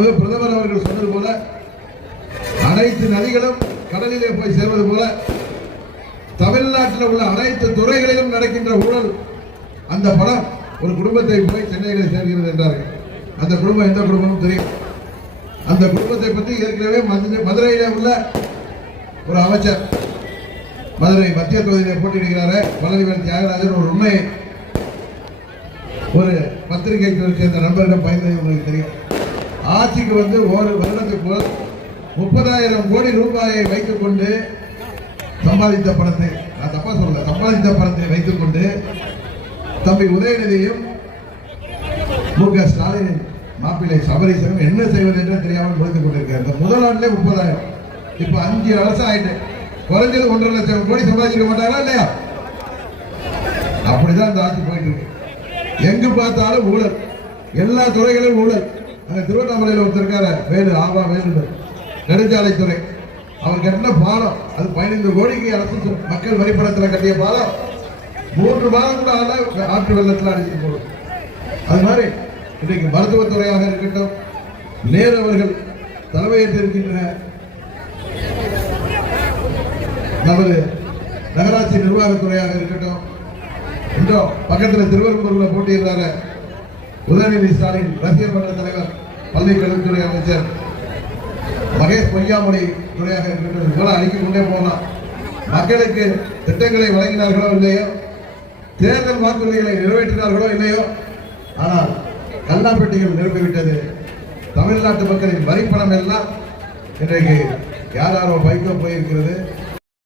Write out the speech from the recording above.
பிரதமர் அவர்கள் சொன்னது போல அனைத்து நதிகளும் கடலிலே போய் சேர்வது போல தமிழ்நாட்டில் உள்ள அனைத்து துறைகளிலும் நடக்கின்ற ஊழல் அந்த பணம் ஒரு குடும்பத்தை போய் சென்னையில் சேர்கிறது என்றார்கள். அந்த குடும்பம் எந்த குடும்பமும் தெரியும். அந்த குடும்பத்தை பற்றி ஏற்கனவே மதுரையில உள்ள ஒரு அமைச்சர் மதுரை மத்திய தொகுதியிலே போட்டியிடுகிறாரு பழனிவேல் தியாகராஜன் ஒரு உண்மையை ஒரு பத்திரிகை சேர்ந்த நண்பரிடம் பயந்தது உங்களுக்கு தெரியும். ஆட்சிக்கு வந்து ஒரு வருடத்துக்கு 30,000 கோடி ரூபாயை வைத்துக் கொண்டு சம்பாதித்த பணத்தை, நான் தப்பா சொல்ல, சம்பாதித்த பணத்தை வைத்துக் கொண்டு தம்பி உதயநிதியும் மு.க. ஸ்டாலினின் மாப்பிள்ளை சபரீசனும் என்ன செய்வது என்று தெரியாமல் முடித்துக் கொண்டிருக்கிறார். முதல் ஆண்டிலே 30,000, இப்ப 5 வருஷம் ஆயிட்டு குறைஞ்சது 1.5 லட்சம் கோடி சம்பாதிக்க மாட்டாரா இல்லையா? அப்படிதான் இந்த ஆட்சி போயிட்டு இருக்கு. எங்கு பார்த்தாலும் ஊழல், எல்லா துறைகளிலும் ஊழல். அங்க திருவண்ணாமலையில் ஒருத்தர் இருக்காரு, வேலு ஆபா வேலு, நெடுஞ்சாலைத்துறை. அவர் கட்டின பாலம் அது 15 கோடிக்கு அரசு மக்கள் வரிப்பணத்தில் கட்டிய பாலம் 3 மாதம் கூட ஆற்று வெள்ளத்தில் அடிச்சு போடும். அது மாதிரி இன்றைக்கு மருத்துவத்துறையாக இருக்கட்டும், நேரு அவர்கள் தலைமையேற்று இருக்கின்ற நமது நகராட்சி நிர்வாகத்துறையாக இருக்கட்டும், இன்னும் பக்கத்தில் திருவள்ளூர்ல போட்டியிடுறாரு உதயநிதி ஸ்டாலின், ரசிகர் மன்ற தலைவர், பள்ளிக்கல்வித்துறை அமைச்சர் மகேஷ் பொய்யாமொழி துறையாக இருக்கட்டும், இதெல்லாம் அடிக்க கொண்டே போகலாம். மக்களுக்கு திட்டங்களை வழங்கினார்களோ இல்லையோ, தேர்தல் வாக்குறுதிகளை நிறைவேற்றினார்களோ இல்லையோ, ஆனால் கல்லாப்பெட்டிகள் நிரம்பிவிட்டது. தமிழ்நாட்டு மக்களின் வரிப்பணம் எல்லாம் இன்றைக்கு யாரோ பைக்கோ போயிருக்கிறது.